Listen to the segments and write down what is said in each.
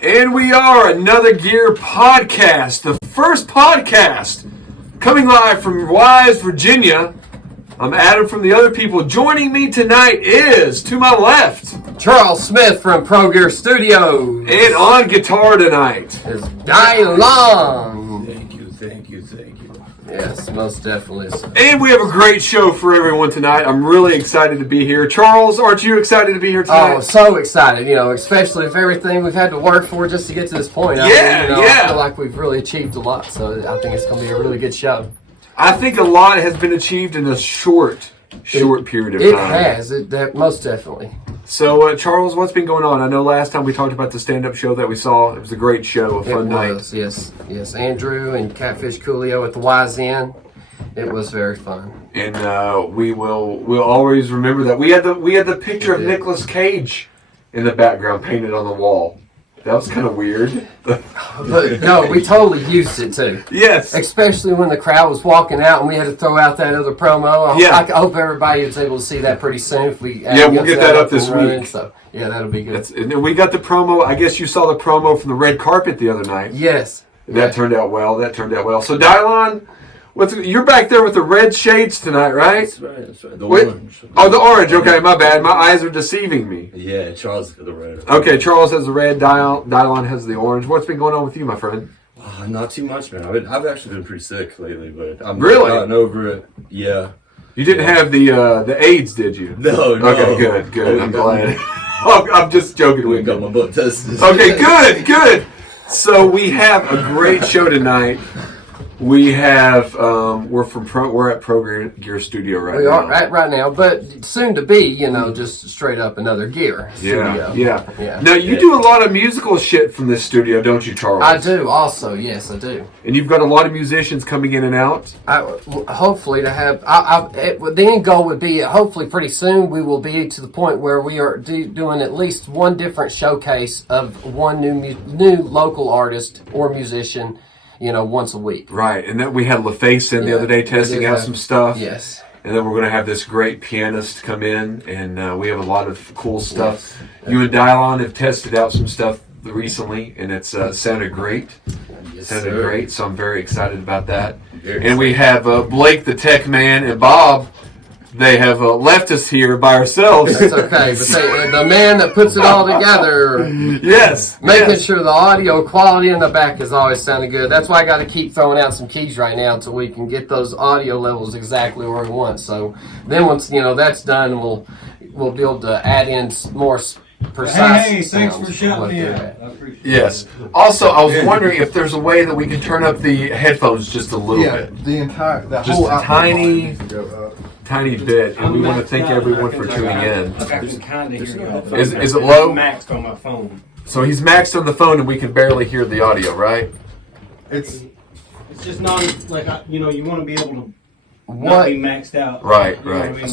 And we are Another Gear Podcast, the first podcast coming live from Wise, Virginia. I'm Adam from the other people. Joining me tonight is, to my left, Charles Smith from ProGeraStudios. And on guitar tonight is Dylan. Thank you. Yes, most definitely. And we have a great show for everyone tonight. I'm really excited to be here. Charles, aren't you excited to be here tonight? Oh, so excited, especially if everything we've had to work for just to get to this point. I feel like we've really achieved a lot, so I think it's going to be a really good show. I think a lot has been achieved in a short period of time. It has, most definitely. So, Charles, what's been going on? I know last time we talked about the stand-up show that we saw. It was a great show, a fun night. Yes. Andrew and Catfish Coolio at the Wise Inn. It was very fun. And we'll always remember that. We had the picture of Nicolas Cage in the background painted on the wall. That was kind of weird. But no, we totally used it too. Yes. Especially when the crowd was walking out and we had to throw out that other promo. I hope everybody was able to see that pretty soon. If we we'll get that up this week. So, that'll be good. And then we got the promo. I guess you saw the promo from the red carpet the other night. Yes. That turned out well. So, Dylan, you're back there with the red shades tonight, right? That's right. The orange. Oh, the orange. Okay, my bad. My eyes are deceiving me. Yeah, Charles has the red. Okay, Charles has the red. Dylan has the orange. What's been going on with you, my friend? Not too much, man. I've actually been pretty sick lately, but I'm really gotten over it. Yeah. You didn't have the AIDS, did you? No. Okay, good. I'm glad. I'm just joking with you. Got my butt tested. Okay, good. So we have a great show tonight. We have we're at ProGeraStudio right now. We are right now, but soon to be, just straight up Another Gear studio. Yeah. Now you do a lot of musical shit from this studio, don't you, Charles? I do. Also, yes, I do. And you've got a lot of musicians coming in and out. Hopefully to have. The end goal would be hopefully pretty soon we will be to the point where we are doing at least one different showcase of one new local artist or musician. Once a week. Right, and then we had LaFace in the other day testing out some stuff. Yes. And then we're going to have this great pianist come in, and we have a lot of cool stuff. Yes. You and Dylan have tested out some stuff recently, and it's sounded great. Great, so I'm very excited about that. And we have Blake, the tech man, and Bob. They have left us here by ourselves. That's okay, but the man that puts it all together. Yes. Making sure the audio quality in the back is always sounding good. That's why I got to keep throwing out some keys right now until we can get those audio levels exactly where we want. So then once that's done, we'll be able to add in more precise. Hey, thanks for shouting me out. Yes. Also, I was wondering if there's a way that we can turn up the headphones just a little bit. The just whole a tiny bit, and we want to thank everyone for tuning in. Is it low? Maxed on my phone. So he's maxed on the phone, and we can barely hear the audio, right? It's just not like you want to be able to not be maxed out. Right. You know what I mean?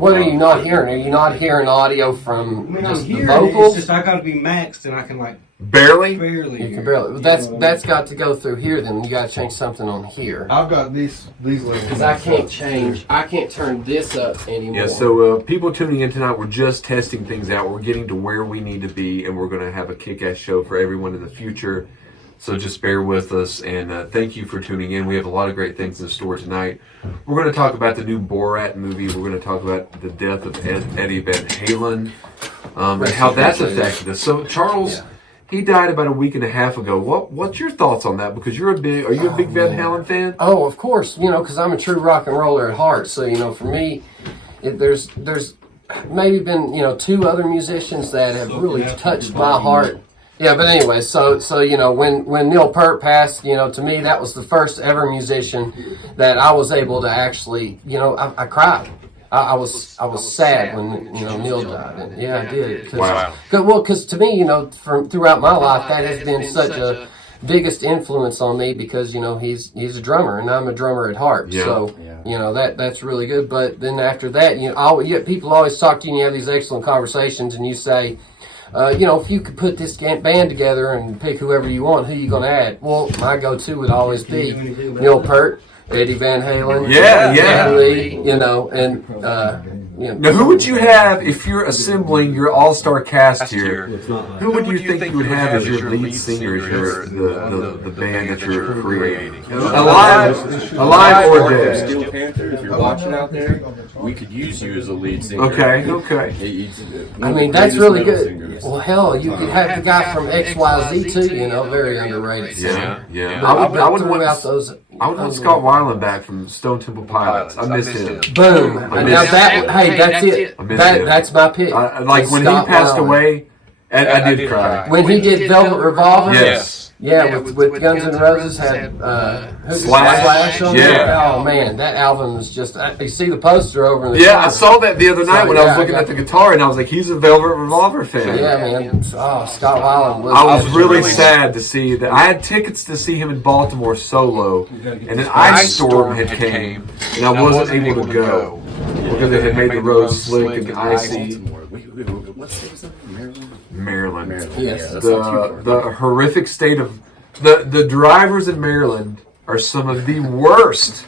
What are you not hearing? Are you not hearing audio from just the vocals? It's just I got to be maxed, and I can barely. You can barely. That's got to go through here. Then you got to change something on here. I've got these levels. Because I can't turn this up anymore. Yeah. So people tuning in tonight, we're just testing things out. We're getting to where we need to be, and we're going to have a kick-ass show for everyone in the future. So just bear with us, and thank you for tuning in. We have a lot of great things in store tonight. We're going to talk about the new Borat movie. We're going to talk about the death of Eddie Van Halen and how that's affected us. So Charles, he died about a week and a half ago. What's your thoughts on that? Because are you a big Van Halen fan? Oh, of course. Because I'm a true rock and roller at heart. So for me, there's maybe been two other musicians that have really touched my heart. Yeah, but anyway, so when Neil Peart passed, to me that was the first ever musician that I was able to actually, I cried. I was sad when Neil died. And, I did. Wow. Because to me, from throughout my life, that has been such a biggest influence on me because he's a drummer and I'm a drummer at heart. Yeah. So that's really good. But then after that, people always talk to you and you have these excellent conversations and you say, if you could put this band together and pick whoever you want, who you going to add? Well, my go-to would always be Neil Peart, Eddie Van Halen, Yeah. Lee, and Now, who would you have if you're assembling your all-star cast here? It's not like Who would you think you would have as your lead singer, as the band that you're creating? Alive or dead? Steel Panther, if you're watching out there, we could use you as a lead singer. Okay. I mean, that's really good. Well, hell, you could have the guy from XYZ too, very underrated. Yeah. I would throw out those. I would want Scott Weiland back from Stone Temple Pilots. I miss him. Boom. Now that's it. That's my pick. Like when he Scott passed Weiland. away, I did cry. When he did Velvet Revolver. Yes. Yeah, with Guns N' Roses had Slash on yeah. there. Oh man, that album was just. You see the poster over in the Yeah, corner. I saw that the other night when I was looking I at the guitar, and I was like, he's a Velvet Revolver fan. Yeah, man. Oh, Scott Weiland was. I was really sad to see that. I had tickets to see him in Baltimore solo, and an ice storm had came, and I wasn't able to go because it had made the road slick and icy. What's that? Maryland. Yes. The horrific state of the drivers in Maryland are some of the worst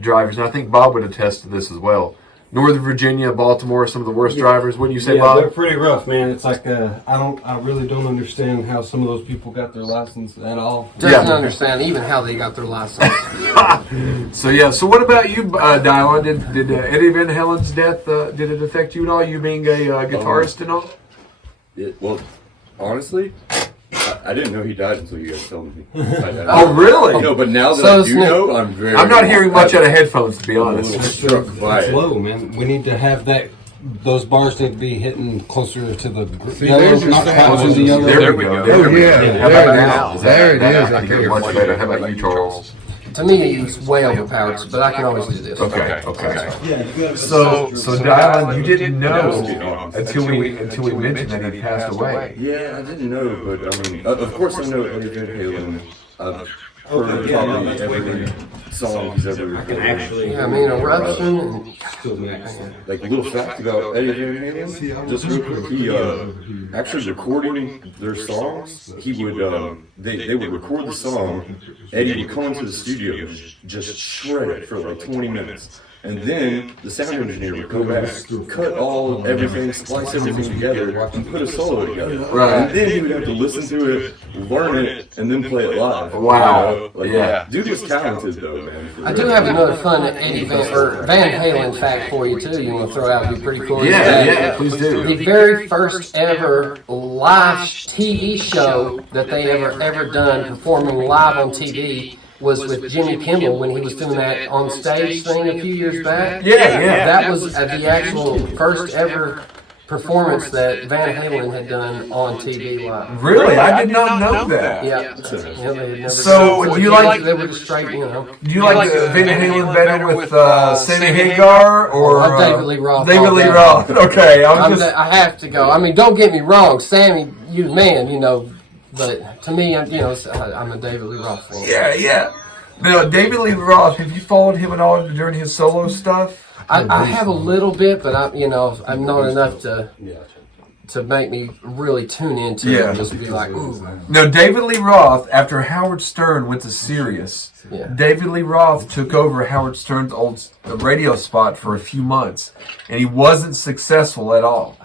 drivers, and I think Bob would attest to this as well. Northern Virginia, Baltimore are some of the worst drivers. Wouldn't you say, Bob? They're pretty rough, man. It's like I really don't understand how some of those people got their license at all. Doesn't understand even how they got their license. So what about you, Dylan? Did Eddie Van Halen's death did it affect you at all? You being a guitarist and all? Well, honestly, I didn't know he died until you guys told me. Oh, really? No, but now that So I do know, I'm very. I'm not hearing much out of headphones, to be honest. Struck by It's it. low, man. We need to have that. Those bars need to be hitting closer to the See, there's your not sound. quite to the yellow. There we go. Oh, yeah. How about now? There it is. I think you're much better. How about you, Charles? To me, it's way overpowered, but I can always do this. Okay. Yeah, you gotta So Dylan, you didn't know until we mentioned that he passed away. Yeah, I didn't know, but I mean, of course I know Eddie Van Halen. I've heard probably every song he's ever recorded. Yeah, I mean, Eruption. And, Like a little fact about Eddie Van Halen, just real quick, he actually recording their songs, he would they would record the song, Eddie would come into the studio and just shred it for like 20 minutes. And then the sound engineer would go back, cut everything, splice everything together, and put a solo together. Right. And then he would have to listen to it, learn it, and then play it live. Wow. Yeah. Dude was talented though, man. I do have another fun Eddie Van Halen fact for you too. You want to throw out? It'd be pretty cool. Yeah, please do. The very first ever live TV show that they ever done, performing live on TV, was with Jimmy Kimmel when he was doing that on stage thing a few years back. Yeah. That was the actual first ever performance that Van Halen had done on TV live. Really? I did not know that. Yeah. They had never So, done it do you before. like- They were just straight, Do you like Van Halen better with Sammy Hagar or David Lee Roth? David all Lee day. Roth. Okay, I have to go. I mean, don't get me wrong, Sammy, you man, but to me, I'm a David Lee Roth fan. Yeah. Now, David Lee Roth, have you followed him at all during his solo stuff? I have a little bit, but I'm not enough to make me really tune into it and just be like, ooh. No, David Lee Roth, after Howard Stern went to Sirius, David Lee Roth took over Howard Stern's old radio spot for a few months, and he wasn't successful at all.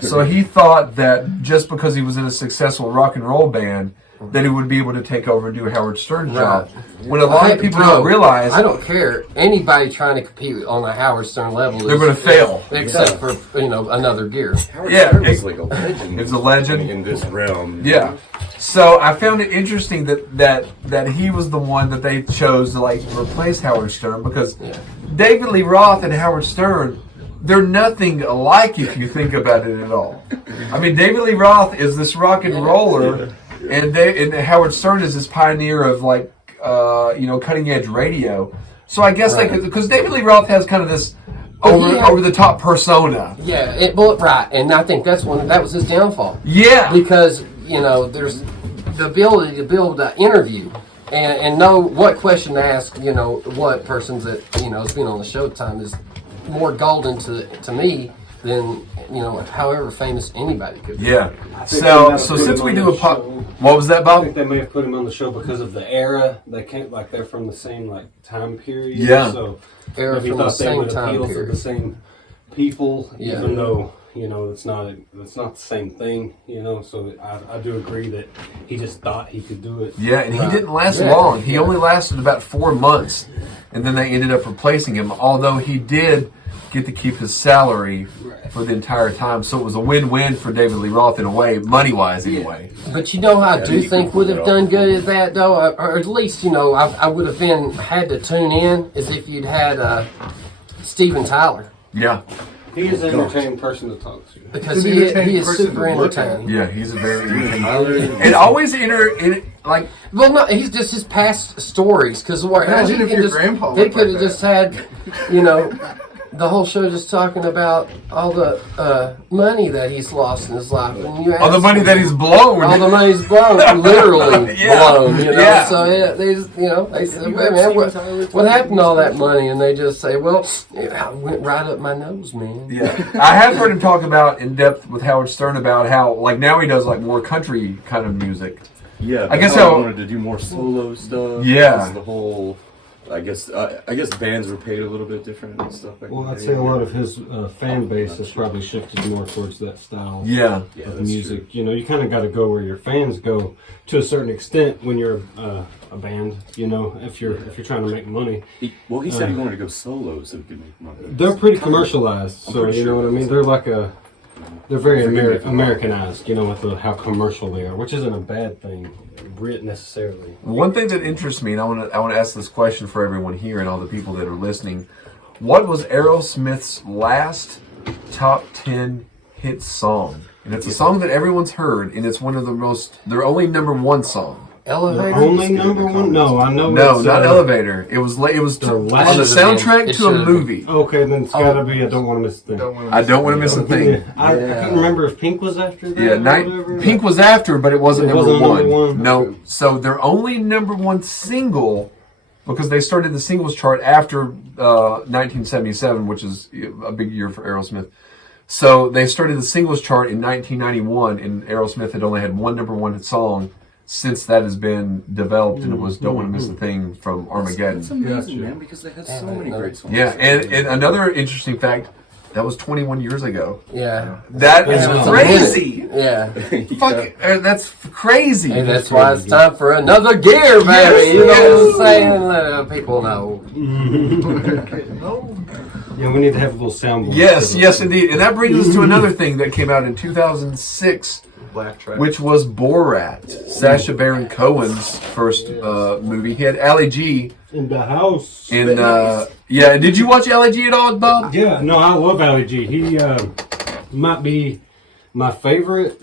So he thought that just because he was in a successful rock and roll band, that he would be able to take over and do Howard Stern's job. When a lot of people don't realize, I don't care. Anybody trying to compete on a Howard Stern level, they're going to fail. Except for another gear. Howard Stern was like a legend. He was a legend in this realm. Yeah. So I found it interesting that he was the one that they chose to replace Howard Stern, because David Lee Roth and Howard Stern, they're nothing alike if you think about it at all. I mean, David Lee Roth is this rock and roller, and Howard Stern is this pioneer of cutting edge radio. So I guess because David Lee Roth has kind of this over the top persona. Yeah, right, and I think that was his downfall. Yeah, because there's the ability to build an interview and know what question to ask. What persons that has been on the show time is more golden to me than however famous anybody could be. Yeah. So since we do a pop, what was that, I Bob? think they may have put him on the show because of the era. They can't they're from the same time period. Yeah. So Era maybe from the thought they same would time appeal to period. the same people, Yeah. even though it's not the same thing. So I do agree that he just thought he could do it. Yeah, and he didn't last Yeah. long. He only lasted about 4 months, and then they ended up replacing him. Although he did get to keep his salary for the entire time, so it was a win-win for David Lee Roth in a way, money-wise anyway. But who I do think would have done good at that though, or at least I would have had to tune in, is if you'd had Steven Tyler, Yeah, He is an entertaining person to talk to. because He's an he entertaining is person super to look at. entertaining. yeah, he's a very Tyler, and always like Well, no, he's just his past stories. Because Imagine if your grandpa he looked could have like just had, the whole show just talking about all the money that he's lost in his life, and you all the ask- money that he's blown. all the money's blown, literally Yeah. blown. Yeah. So they just, they say, man, what happened to all that money? And they just say, well, it went right up my nose, man. Yeah, I have heard him talk about in depth with Howard Stern about how like now he does like more country kind of music. yeah, I guess I how- wanted to do more solo stuff. Yeah. because the whole. I guess bands were paid a little bit different and stuff like Well, that. I'd say a lot of his fan base has probably shifted more towards that style Yeah, Yeah, of that's music. You kind of got to go where your fans go to a certain extent when you're a band. If you're trying to make money, He said he wanted to go solo so he could make money. they're pretty commercialized. So pretty you know sure what I mean. They're very Americanized. With how commercial they are, which isn't a bad thing, necessarily. one thing that interests me, and I want to ask this question for everyone here and all the people that are listening: what was Aerosmith's last top 10 hit song? And it's a song that everyone's heard, and it's one of their only number one song. Elevator. Only number one? No, I know. No, it's, not Elevator. It was The on last- the soundtrack It to a should've been. movie. Okay, then it's gotta be. I don't want to miss a thing. I don't want to miss a thing. I couldn't remember if Pink was after that. Yeah, or whatever. Pink was after, but it wasn't It number wasn't one. number one. No, so their only number one single, because they started the singles chart after 1977, which is a big year for Aerosmith. So they started the singles chart in 1991, and Aerosmith had only had one number one song since that has been developed, and it was "Don't Want to Miss a Thing" from Armageddon. That's amazing, man, because they had so many great songs. Yeah, and another interesting fact, that was 21 years ago. Yeah. That is It's a crazy. minute. Yeah. Fuck, that's crazy. Hey, that's why it's time for another gear, baby. Yes, you know yes. what I'm saying? Let people know. Yeah, we need to have a little soundboard. Yes, indeed. And that brings us to another thing that came out in 2006, Black track. which was Borat, Sacha Baron Cohen's first movie. He had Ali G in the house. in. Yeah, did you watch Ali G at all, Bob? Yeah, no, I love Ali G. He might be my favorite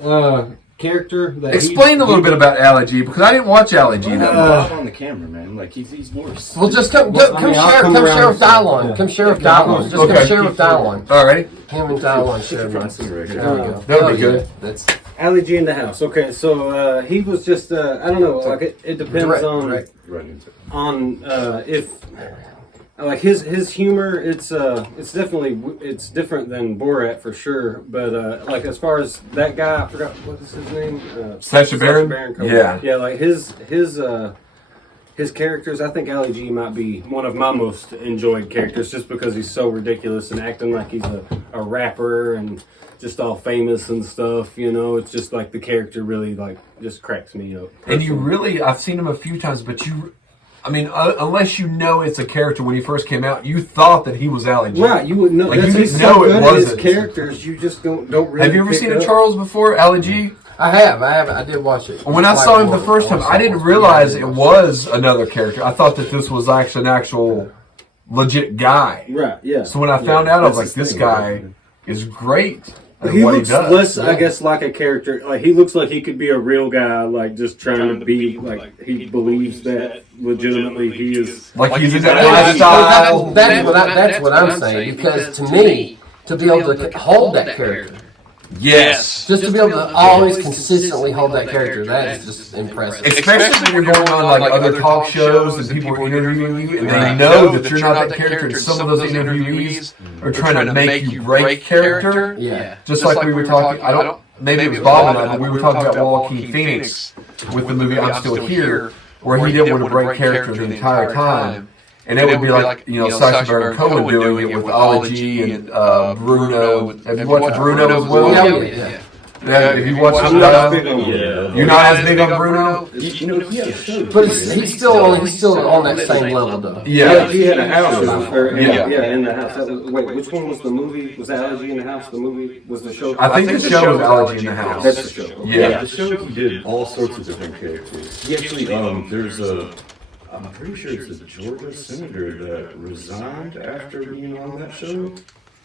character. Explain a little bit about Ali G, because I didn't watch Ali G that much. Bob on the camera, man. Like he's worse. Well, just come Well, I mean, I'll share, come come around share with and- Dylon. yeah. Come share with Dylon. Just Okay. come share with Dylon. All right, Him and Dylon share front my seat right There here. we go. That would Oh, be good. yeah. That's Ali G in the house. Okay, so he was just I don't know. Like it depends direct. Right into it. on if like his humor. It's definitely it's different than Borat for sure. But like as far as that guy, I forgot what is his name. Sacha Baron? Cohen. Yeah. Yeah, like his characters. I think Ali G might be one of my most enjoyed characters, just because he's so ridiculous and acting like he's a rapper and just all famous and stuff. It's just like the character really like just cracks me up. And you really, I've seen him a few times, but unless you know it's a character, when he first came out, you thought that he was Ali G. Right, you would know. Like, That's you he's didn't know so it good at his wasn't. characters. You just don't really. Have you ever pick seen up. a Charles before, Ali G? I have. I did watch it. When I saw him the first time, I didn't realize it was another character. I thought that this was actually an actual legit guy. Right. Yeah. So when I found out, I was like, that's this his guy thing, is great at He what looks he does. less, I guess, like a character. Like he looks like he could be a real guy, like just trying to be like he believes that legitimately he is. Like he's in Well, that lifestyle. that's what I'm saying. Because to me, to be able to hold that character, Yes. just to be able to always consistently hold that character, that is just impressive. Especially when you're going on like other talk shows and people are interviewing you and they know that you're not that character, and some of those interviewees are trying to make you break character. Yeah. Just like we were talking, maybe it was Bob and I, but we were talking about Joaquin Phoenix with the movie I'm Still Here, where he didn't want to break character the entire time. And it would be like, Sacha Baron Cohen doing it with Ollie G and Bruno. Have you watched Bruno as well? Yeah. Yeah, if you watch I'm him, not as big on you're not as big on Bruno? You know, he had a show. But he's still on that same level though. Yeah. He had a house. Yeah. In the house. Wait, which one was the movie? Was that Allergy in the House? The movie was the show? I think the show was Allergy in the House. That's the show. Yeah. The show he did all sorts of different characters. He actually, there's I'm pretty sure it's a Georgia senator that resigned after being on that show.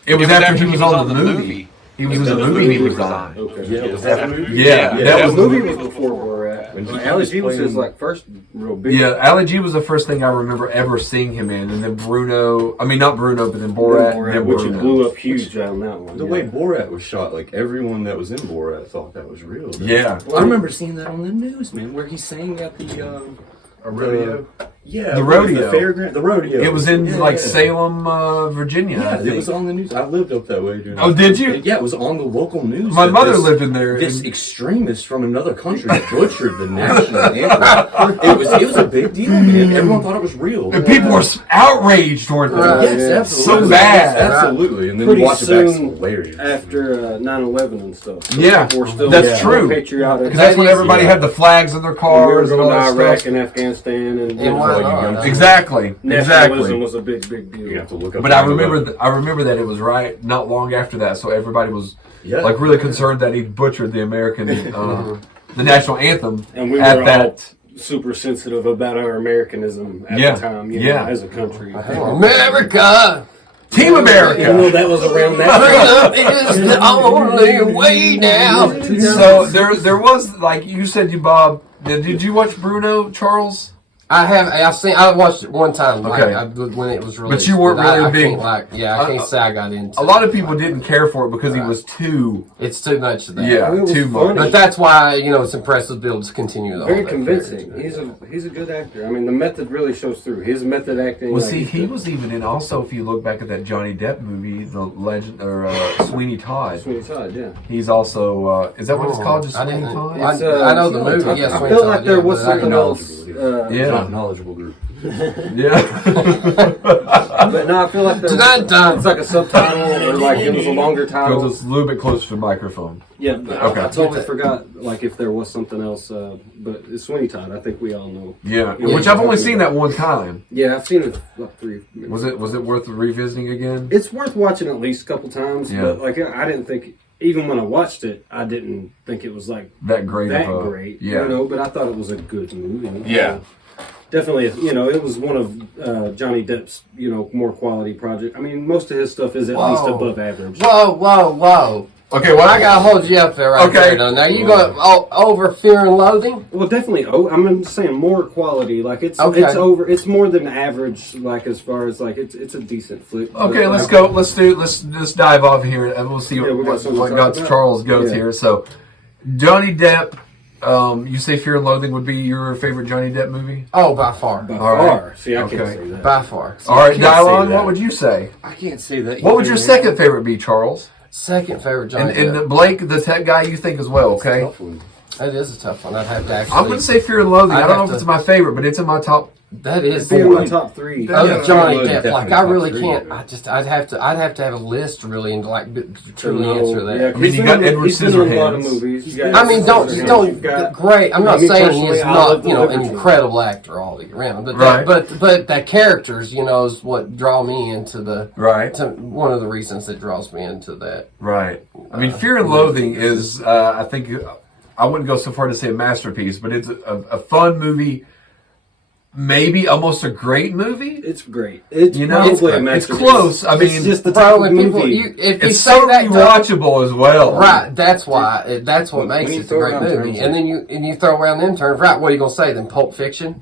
It was after he was on the movie. He was in the movie he resigned. Okay. Yeah, was that movie? Yeah, that was the movie was before Borat. When he Allergy was his playing- first real big. Yeah, Ali G was the first thing I remember ever seeing him in, and then Bruno. I mean, not Bruno, but then Borat. and then which Bruno. blew up huge on that one. The way Borat was shot, like everyone that was in Borat thought that was real. Yeah. I remember seeing that on the news, man, where he sang at the rodeo? Yeah, The rodeo. the fairground, the rodeo. It was in Yeah. Salem, Virginia. I Yeah, think. it was on the news. I lived up that way during. Oh, did you? Yeah, it was on the local news. My that mother this- lived in there. This and- extremist from another country butchered the national anthem. It was a big deal, man. Everyone thought it was real. and people were outraged, weren't they? Yes, absolutely. So bad. Absolutely. And then Pretty you watch it back, it's soon hilarious. after 9/11 and stuff. Yeah, We're still that's true. patriotic. Because that's when everybody Yeah. had the flags in their We were cars and going all to that Iraq stuff. and Afghanistan, and And why not? Exactly. nationalism was a big deal. You have to look up. But I remember that it was right not long after that, so everybody was Yeah. like really concerned that he butchered the American, the national anthem And we at were that. all super sensitive about our Americanism at Yeah. the time, Yeah. as a country. America, Team America. That was around that freedom is the only way now. So there was like you said, Bob. Did you watch Bruno, Charles? I watched it one time, like, Okay. when it was released. But you weren't really I big. can't, I can't say I got into A it. lot of people didn't care for it because he was too, It's too much of that. yeah, It was too much. funny. But that's why, it's impressive to be able to continue the Very whole convincing. character. He's a good actor. I mean, the method really shows through. His method acting. Well, like, see, he was even in. Also, if you look back at that Johnny Depp movie, The Legend or Sweeney Todd, Sweeney Todd, yeah. he's also. Is that what it's called? Just I Sweeney didn't. Todd? I, It's, I know the movie. I Yes, I felt like there was but I something didn't know. else. Yeah. Not knowledgeable group. Yeah. But no, I feel like there Dun-dun-dun. it's like a subtitle, or like it was a longer Go title. just a little bit closer to the microphone. Yeah, but Okay. I totally forgot like if there was something else. But it's Sweeney Todd. I think we all know. Yeah, Yeah. which I've only seen that one time. Yeah, I've seen it like 3. Was it worth revisiting again? It's worth watching at least a couple times. Yeah. But like I didn't think. Even when I watched it, I didn't think it was like That great. that of a, great. Yeah. But I thought it was a good movie. Yeah. Definitely, it was one of Johnny Depp's, more quality project. I mean, most of his stuff is at least Whoa. above average. Whoa. Okay. Well, I gotta hold you up there right Okay. there. Now you go over Fear and Loathing. Well, definitely. Oh, I'm just saying more quality. Like it's Okay. It's more than average. Like as far as like it's a decent flick. Okay, But, let's like, go. Let's dive off here, and we'll see Yeah, we got what something to talk got about. Charles goes Yeah. here. So, Johnny Depp. You say Fear and Loathing would be your favorite Johnny Depp movie? Oh, by far, By All right. far. See, I can't Okay. say that. by far. All right, can't Dylon, say what that. would you say? I can't say that. What would your second favorite be, Charles? Second favorite Johnny And Depp. Blake, the tech guy, you think as well? Okay. That is a tough one. I'd have to actually. I'm going to say Fear and Loathing. I I'd don't know have if it's to- my favorite, but it's in my top. That is It'd be in my one. top 3. Of Yeah, Johnny Fear and Depp, Loathing like I definitely really top can't. three. I'd have to have a list really and like truly know, answer that. yeah, I mean, you got Edward he's been in a lot of Scissorhands. movies. You got I mean, Edward Scissorhands. don't You've got- great. I'm not me saying personally, he's I not love the an Literature. incredible actor all the around, but Right. but that characters, is what draw me into the Right. one of the reasons that draws me into that. Right. I mean, Fear and Loathing is, I think, I wouldn't go so far to say a masterpiece, but it's a fun movie. Maybe almost a great movie. It's great. It's You know, probably it's a great. masterpiece. It's close. I mean, it's just the Bro, type of when people, movie. if you It's say so that, rewatchable as well. right? That's why. That's what makes When you it a throw great around movie. terms And then you throw around them terms, right? What are you gonna say then? Pulp Fiction.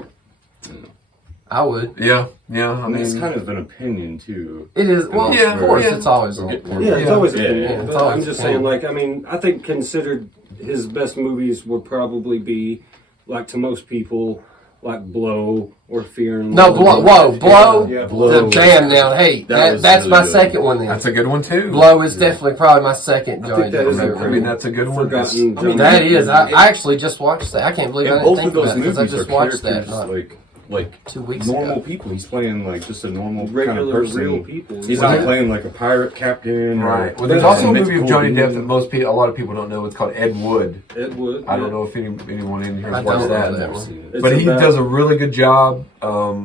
I would. Yeah. I I mean, it's mean, kind of an opinion too. It is. Well, Yeah, of course, yeah. it's always. Yeah, it's Yeah. always Yeah, opinion. yeah. It's But always I'm just opinion. saying, like, I mean, I think considered his best movies would probably be, like, to most people, like Blow or Fear and No, Loathing. Blow. Yeah. Blow. Damn, now, hey, That was that's really my good. second one then. that's a good one too. Blow is definitely probably my second I Johnny think that Depp is a movie. I mean, that's a good one. forgotten. I mean, That is. I actually just watched that. I can't believe I And didn't both think of those about it because I movies are just watched that. characters like like 2 weeks normal ago. people. He's playing like just a normal kind Regular, of person. real people. He's Well, not playing like a pirate captain. Right. Or, Well, there's also a movie of mythical Johnny Depp being. that a lot of people don't know. It's called Ed Wood. It would. I don't know if anyone in here I has watched don't know that. that one. It's But he about- does a really good job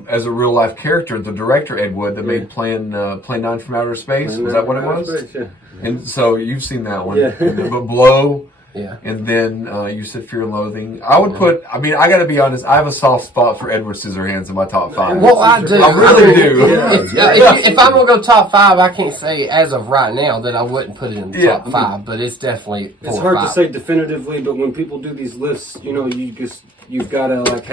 as a real life character. The director Ed Wood that made Plan 9 from Outer Space. Was that what it was? Yeah. And so you've seen that one. Yeah. But Blow. Yeah. And then you said Fear and Loathing. I would put. I mean, I got to be honest. I have a soft spot for Edward Scissorhands in my top 5. Well, I do. I really do. If I'm gonna go top 5, I can't say as of right now that I wouldn't put it in the Yeah. top 5, but it's definitely 4 It's or hard 5. to say definitively, but when people do these lists, you've got to like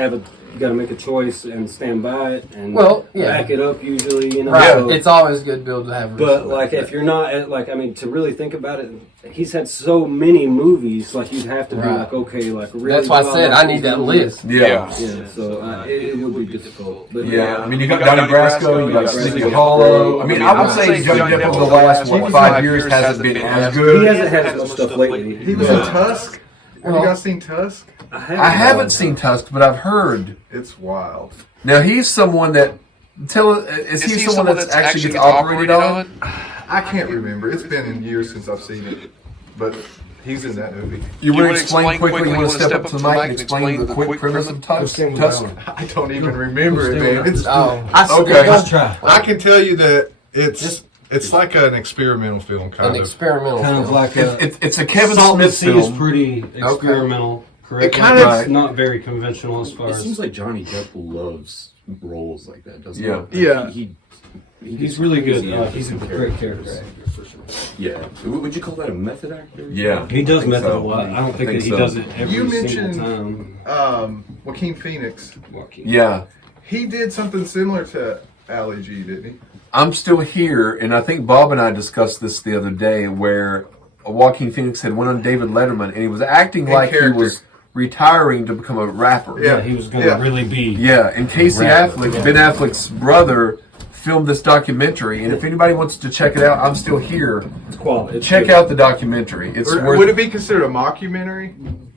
you got to make a choice and stand by it and back it up. Usually, Right. so- It's always good to be able to have. But like, if you're not like, I mean, to really think about it, he's had so many movies. Like, you'd have to be Right. like, okay, like really. that's why I said I need that list. Yeah. Yeah, so it would be difficult. But Yeah, I mean, you got Donnie Brasco, you got Sleepy Hollow. I mean, I would say Johnny Depp over the last 5 years hasn't been as he good. hasn't had much stuff lately. He was in Tusk. Have you guys seen Tusk? I haven't seen Tusk, but I've heard. It's wild. Now he's someone that is he someone that's actually gets operated on? I can't remember. It's been in years since I've seen it, but he's in that movie. You want to explain quickly? You want to step up to the mic and explain the quick premise of Tusk? I don't even remember it, man. It's Okay. Let's try. I can tell you that it's like an experimental film, kind An of. experimental Kind of film. like a It's a Kevin Salt and Smith Sea is film. pretty experimental. Correct. It kind of- It's not very conventional as far It as. seems like Johnny Depp loves roles like that, doesn't Yeah. he? Yeah. He's really good. Yeah. He's a great character. Yeah. Would you call that a method actor? Yeah, He does I think method so. a lot. I don't think think that he so. does it every You single mentioned- time. Joaquin Phoenix. Yeah. He did something similar to Ali G, didn't he? I'm still here, and I think Bob and I discussed this the other day, where Joaquin Phoenix had went on David Letterman, and he was acting like character. he was retiring to become a rapper. Yeah. Yeah, he was going to Yeah. really be. Yeah, and Casey Rapper. Affleck, Ben Affleck's brother, filmed this documentary, and if anybody wants to check it out, I'm still here. it's quality. It's Check good. out the documentary. It's Or worth would it be considered a mockumentary?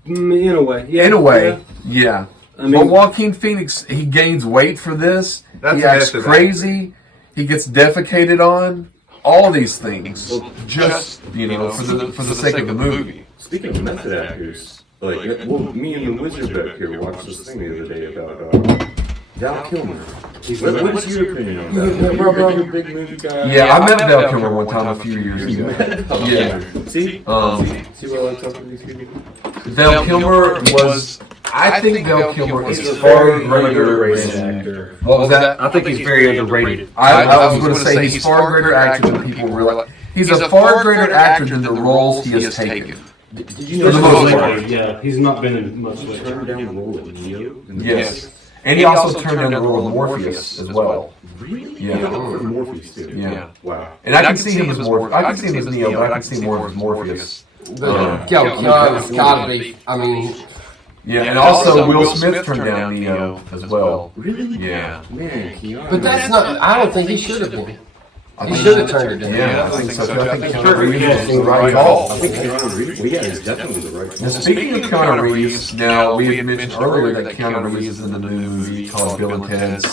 In a way. Yeah, in a way, yeah. I mean- but Joaquin Phoenix, he gains weight for this. That's he acts method crazy. He gets defecated on. All these things, just for the sake of the movie. Speaking of method actors, like, me and the wizard back here watched this thing the other day about Val Kilmer. What is your opinion on that? You're a big movie guy. Yeah, I met Val Kilmer one time a few years ago. Yeah, See? See what I talk to these people? Val Kilmer was. I think Val Kilmer is far greater than. actor. What was that? I think he's very underrated. I was going to say he's far greater actor than people realize. He's a far greater actor than the roles he has taken. Did you For the know most part. Yeah, he's not been in much lately. turned down the role of Neo? in the Yes. And he also turned down the role of Morpheus as well. Really? Yeah. You got for Morpheus too. Yeah. Wow. And I can see him as Morpheus. I can see him as Neo, but I can see more as Morpheus. But Keanu's gotta be. I mean, Yeah, and also Will Smith turned down Neo as well. Really? Yeah. Man, Keanu. but that's not. I don't think he should have been. I He think should have turned it down. Yeah, I think so too. I think Keanu Reeves is the right call. I think Keanu Reeves. Well, yeah, it's definitely the right Now, call. speaking of Keanu Reeves, now we had mentioned earlier that Keanu Reeves is in the new movie called Bill and Ted's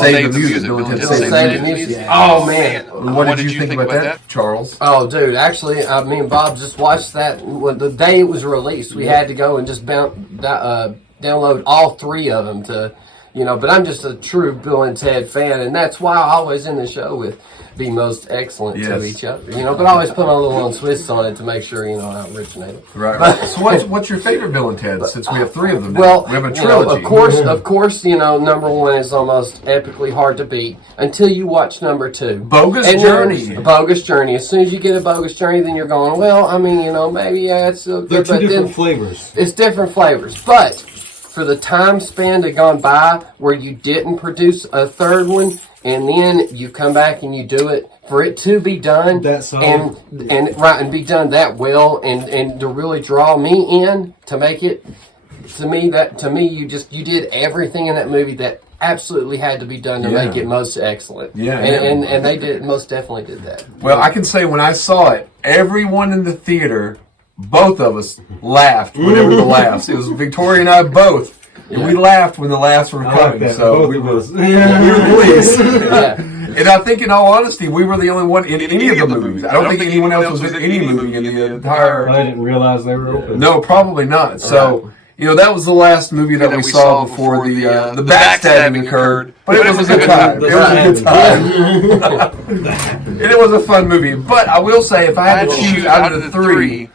Save the Music. Bill and Ted's Save the Music. Oh man. What did you think about that, Charles? Oh, dude! Actually, me and Bob just watched that the day it was released. We had to go and just download all 3 of them to, But I'm just a true Bill and Ted fan, and that's why I always end the show with the most excellent to Yes. each other. But I always put my little own twist on it to make sure I originate it. Right. So what's your favorite Bill and Ted? Since we have 3 of them, now? Well, we have a trilogy. of course, number 1 is almost epically hard to beat until you watch number 2. Bogus And Journey. Bogus Journey. As soon as you get a Bogus Journey, then you're going, well, I mean, maybe it's They're good, two but different then flavors. it's different flavors. But for the time span that gone by where you didn't produce a 3rd one, and then you come back and you do it, for it to be done That solid. and be done that well and to really draw me in to make it to me you did everything in that movie that absolutely had to be done to make it most excellent. Yeah, and they did most definitely did that. Well, I can say when I saw it, everyone in the theater, both of us laughed whenever the laughs. It was Victoria and I both. And we laughed when the laughs were I like coming, that. so Both we of were us. pleased. Yeah. And I think, in all honesty, we were the only one in any of the movies. I don't think anyone else was in any movie in the entire. I didn't realize they were open. No, probably not. So, that was the last movie that we saw before the backstabbing occurred. But it was a good time. It was a good time. And it was a fun movie. But I will say, if I had to choose out of the three,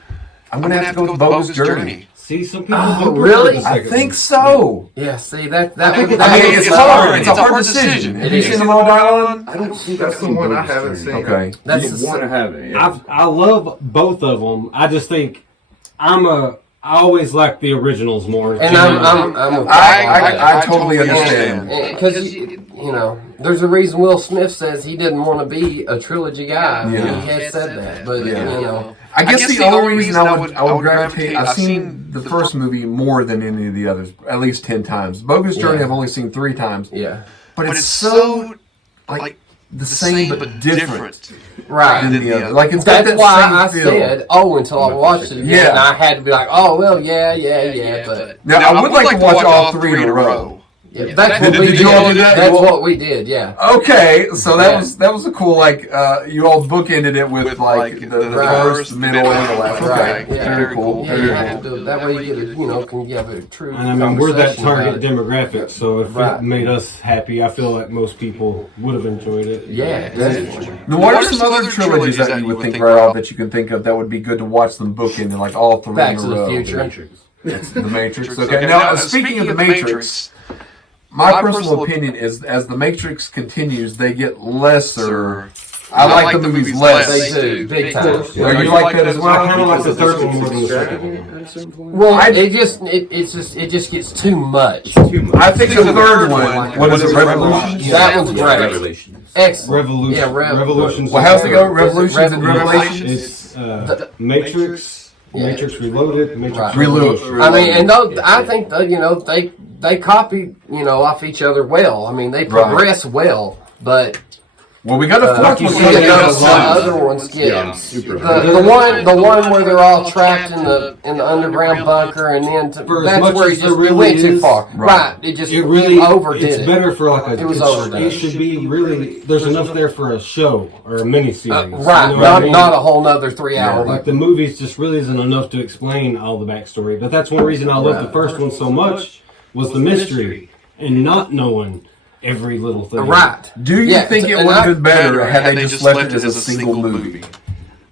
I'm going to have to go with Bogus Journey. See, some people Oh, do prefer really? the I second think one. so. Yeah, see, that was... I mean, it's hard. It's a hard decision. Have you It seen is. them all, Dylan? I don't think That's the one I haven't seen. Okay. That's You want to have it. I love both of them. I just think I always like the originals more. And I'm I totally understand. Because, there's a reason Will Smith says he didn't want to be a trilogy guy. Yeah. He has said that. But, Yeah. I guess the only reason I would gravitate, I've seen the first movie more than any of the others, at least 10 times. Bogus Journey Yeah. I've only seen 3 times. yeah. But it's so, like, the same but different Right. than the other. Like, it's got That's that why I same feel. said, until I watched it again. Yeah. And I had to be like, oh, well, yeah, but... Now, I would like to watch all 3 in a row. Yeah, that's what we Did did. you all do that? That's You all- what we did, yeah. Okay, so that was a cool, like, you all bookended it with like the first, middle, and the last. Right. Okay, Yeah. very cool. Yeah, Very you have cool. to do it. That way you get can you have a true And I mean, we're that conversation target about it. demographic, so if Right. it made us happy, I feel like most people would have enjoyed it. Yeah, definitely. Now, what are some other trilogies that you would think right off that you can think of that would be good to watch them bookend in like all 3 Back in to a the row? Future. The Matrix. Okay. Now, speaking of the Matrix, my personal opinion is as the Matrix continues, they get lesser. I like the movies less. They do, big time. Are you like that as I well? kind of like the third one more than the second one. Well, it just gets too much. I think the third one. What is it? Revolutions. That one's great. Excellent. Revolution. Yeah, Revolutions. Well, how's it go? Revolutions and Revelations. It's Matrix, Yeah. Matrix Reloaded, Matrix Right. Reloaded. I mean, and those, I think that, they copy off each other well. I mean, they progress well, but Well, we got a fourth one the coming out. other ones get the one where they're all trapped in the underground bunker, and then For as that's much where as it there just really went too is, far. right. It just It really overdid it's it. better for like a. It was overdone. It should be really. There's enough there for a show or a miniseries. Right, You know what I mean? not a whole nother 3 hour. Like the movies just really isn't enough to explain all the backstory. But that's one reason I love the first one so much was the mystery and not knowing every little thing. Right. Do you Yeah, think it and would I- have been better had they just left it as a single movie?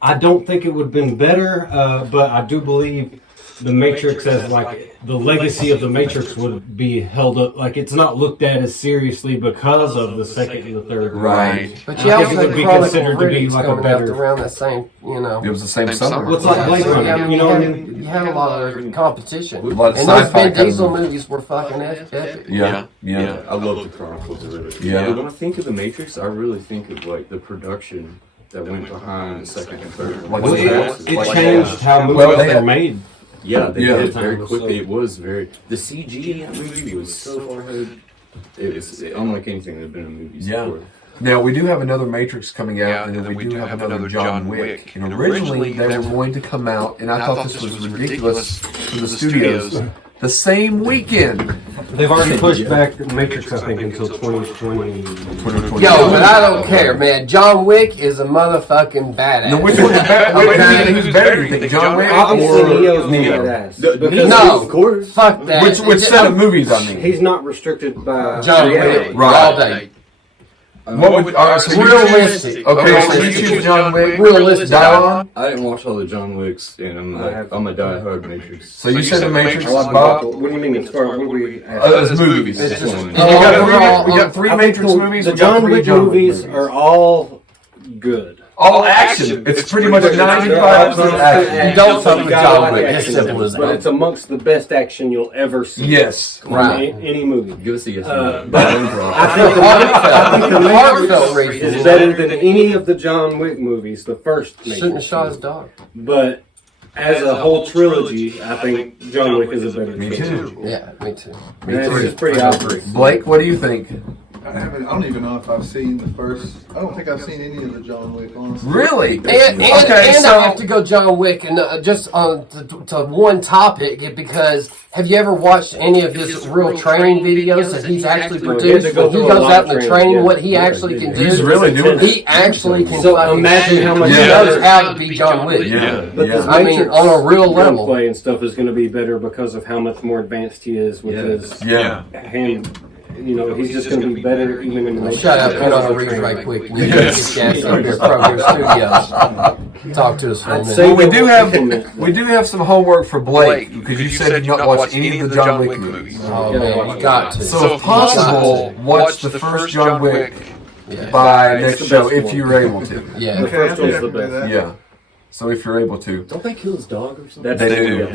I don't think it would have been better, but I do believe the Matrix as like the legacy of the Matrix would be held up. Like it's not looked at as seriously because of the second and the third. Right. But you I also think it would had be Chronicle considered to be Critics like a coming out better. around that same, It was the same summer. Well, it's like Blade So, Runner. You know what I mean? You had a lot of competition. A lot of And those sci-fi Vin kind of Diesel movies. movies were fucking epic. Yeah. I love the Chronicles of it. Yeah. When I think of the Matrix, I really think of like the production that went behind the second and third. Like Well, the it changed how movies Well, they- were made. Yeah, they Yeah. did very quickly. It was very the CG in that movie was so far ahead. It was unlike anything that had been in movies Yeah. before. Now, we do have another Matrix coming out, and then we do have another John Wick. And originally, they were going to come out, and I thought this was ridiculous for the studios, the same weekend. They've already pushed back the Matrix, I think, until 2020. 2020. Yo, but I don't care, man. John Wick is a motherfucking badass. Now, which one's better? Who's better, do you think? John Wick Obviously, or Neo's Neo? badass. No, of course. fuck that. Which set of movies, I mean? He's not restricted by John Wick, reality. Right. all day. What would, so Realistic. Okay, so you choose John Wick. Realistic. Dylan? I didn't watch all the John Wicks, and I'm a diehard Matrix. So you said the Matrix, I like Bob? What do you mean? As far as what we It's movies. It's just, We We got three Matrix movies. The we got John three Wick John movies are all good. all action. It's pretty much 95% action. You don't fuck with John Wick. It's simple as But that. it's amongst the best action you'll ever see. Yes. in Right. any movie. Give us a yes. I think the Heartfelt Matrix reasons. is better than any of the John Wick movies. The first Shouldn't have Matrix. shot his dog. But as a whole trilogy, I think John Wick is a better Me trilogy. too. Yeah, me too. And it's just pretty obvious. Blake, what do you think? I don't even know if I've seen the first. I don't think I've seen any of the John Wick, honestly. Really? And Okay, I so- have to go John Wick, and just on to one topic, because have you ever watched any of his real training videos that he's actually produced? to go When he through a goes lot out of in the training, training, yeah. what he actually can do. He's really doing it. He actually can So fucking imagine shoot. how much He Yeah. knows how to be John Wick. Yeah. But Yeah. this I mean, Matrix on a real level. gunplay and stuff is going to be better because of how much more advanced he is with his Yeah. hand. You know, he's just going to be better even in the Matrix. Shut up, put on the read right quick. You get your ass up here, ProGeraStudios. Talk to us for a I'd minute. say- Well, we do have some homework for Blake because you said you've not watched any of the John Wick movies. Oh man, you got to. So if possible, watch the first John Wick by next show if you're able to. Yeah. The first one's the definitely best. that. Yeah. So if you're able to. Don't they kill his dog or something? They do. You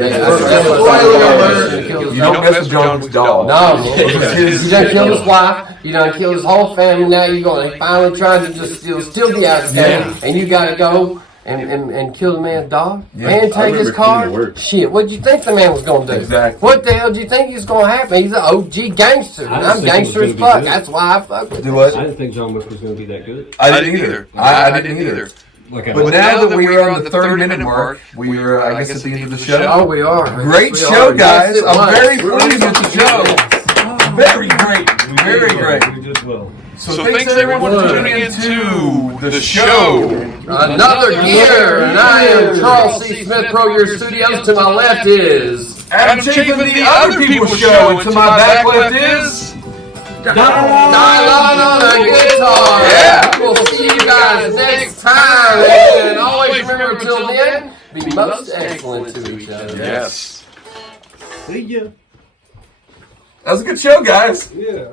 You don't mess with John Wick's dog. No, you done killed his wife, you done killed his whole family, now you're going to finally try to just steal the outstanding, and you got to go and kill the man's dog? And I take his remember car? coming to work. Shit, what did you think the man was going to do? Exactly. What the hell do you think is going to happen? He's an OG gangster, and I'm think it was gangster as gonna be fuck. good. That's why I fuck with Do him. what? I didn't think John Wick was going to be that good. I didn't either. I didn't either. Like, But now that we are on the 30-minute mark, we are, I guess, at the end of the show. Oh, we are. Great We show, are. guys. Yes, it I'm was. very pleased with the show. Very great. Very great. We did well. So thanks everyone for tuning into the show. Another year, and I am Charles C. Smith, ProGeraStudios. To my left is Adam Chapin, the Other People Show, and to my back left is... Dylon on the guitar. Yeah. We'll see you guys next time. And always remember, till then, be most excellent to each other. Yes. See ya. That was a good show, guys. Yeah.